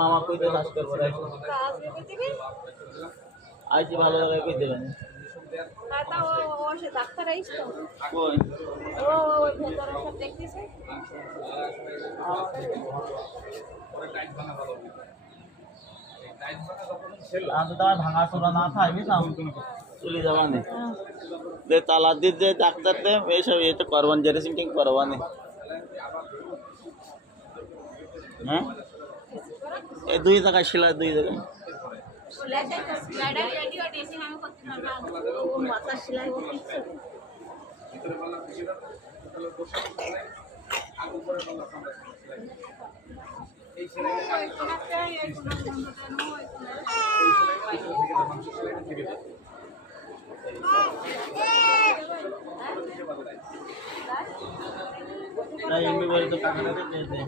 মামা কইতে কাজ করবো আইছি ভালো লাগে কই দেবেন ডাক্তার আইস তো ও ভেতরে সব দেখতেছে তোমার ভাঙা চোরা না থাকবি চলে যাবা নে তালা দিয়ে ডাক্তার দে এইসব এটা করবান জেরেসিং টিং করবানি হ্যাঁ এই 2 টাকা শিলা 2 টাকা টাকাটা দিয়ে